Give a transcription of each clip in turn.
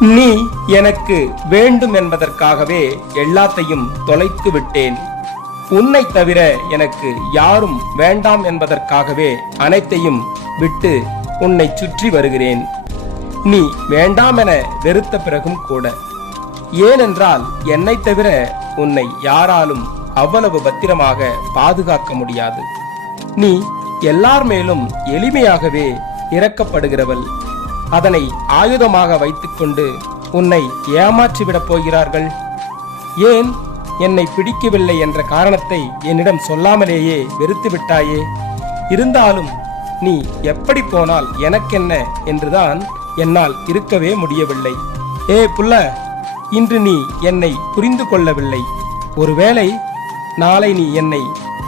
நீ எனக்கு வேண்டும் என்பதற்காகவே எல்லாத்தையும் தொலைத்து விட்டேன். உன்னை தவிர எனக்கு யாரும் வேண்டாம் என்பதற்காகவே அனைத்தையும் விட்டு உன்னை சுற்றி வருகிறேன். நீ வேண்டாம் என வெறுத்த பிறகும் கூட. ஏனென்றால் என்னை தவிர உன்னை யாராலும் அவ்வளவு பத்திரமாக பாதுகாக்க முடியாது. நீ எல்லார் மேலும் எளிமையாகவே இறக்கப்படுகிறவள் அதனை ஆயுதமாக வைத்துக்கொண்டு உன்னை ஏமாற்றிவிடப் போகிறார்கள். ஏன் என்னை பிடிக்கவில்லை என்ற காரணத்தை என்னிடம் சொல்லாமலேயே வெறுத்து விட்டாயே இருந்தாலும் நீ எப்படி போனால் எனக்கென்ன என்றுதான் என்னால் இருக்கவே முடியவில்லை. ஏ புள்ள இன்று நீ என்னை புரிந்து கொள்ளவில்லை. ஒருவேளை நாளை நீ என்னை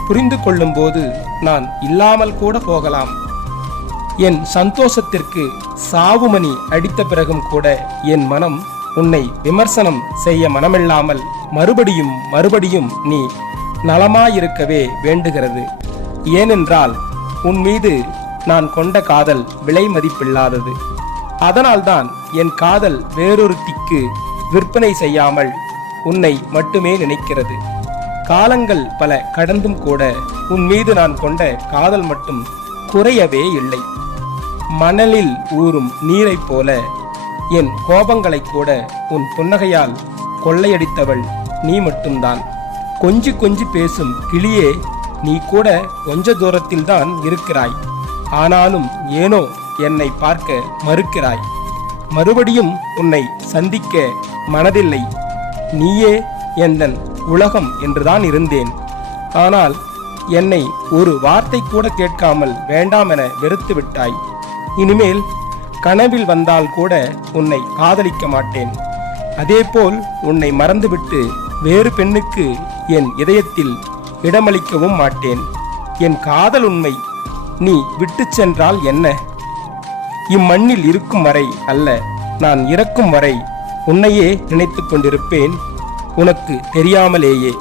புரிந்து கொள்ளும்போது நான் இல்லாமல் கூட போகலாம். என் சந்தோஷத்திற்கு சாவுமணி அடித்த பிறகும் கூட என் மனம் உன்னை விமர்சனம் செய்ய மனமில்லாமல் மறுபடியும் மறுபடியும் நீ நலமாயிருக்கவே வேண்டுகிறது. ஏனென்றால் உன் மீது நான் கொண்ட காதல் விலை மதிப்பில்லாதது. அதனால்தான் என் காதல் வேறொருத்திக்கு விற்பனை செய்யாமல் உன்னை மட்டுமே நினைக்கிறது. காலங்கள் பல கடந்தும் கூட உன் மீது நான் கொண்ட காதல் மட்டும் குறையவே இல்லை. மணலில் ஊறும் நீரைப் போல என் கோபங்களை கூட உன் புன்னகையால் கொள்ளையடித்தவள் நீ மட்டும்தான். கொஞ்சி கொஞ்சி பேசும் கிளியே நீ கூட கொஞ்ச தூரத்தில்தான் இருக்கிறாய். ஆனாலும் ஏனோ என்னை பார்க்க மறுக்கிறாய். மறுபடியும் உன்னை சந்திக்க மனதில்லை. நீயே எந்தன் உலகம் என்றுதான் இருந்தேன். ஆனால் என்னை ஒரு வார்த்தை கூட கேட்காமல் வேண்டாம் என வெறுத்து விட்டாய் இனிமேல் கனவில் வந்தால் கூட உன்னை காதலிக்க மாட்டேன். அதேபோல் உன்னை மறந்துவிட்டு வேறு பெண்ணுக்கு என் இதயத்தில் இடமளிக்கவும் மாட்டேன். என் காதல் உண்மை நீ விட்டு சென்றால் என்ன? இம்மண்ணில் இருக்கும் வரை அல்ல நான் இறக்கும் வரை உன்னையே நினைத்துக் கொண்டிருப்பேன். உனக்கு தெரியாமலேயே.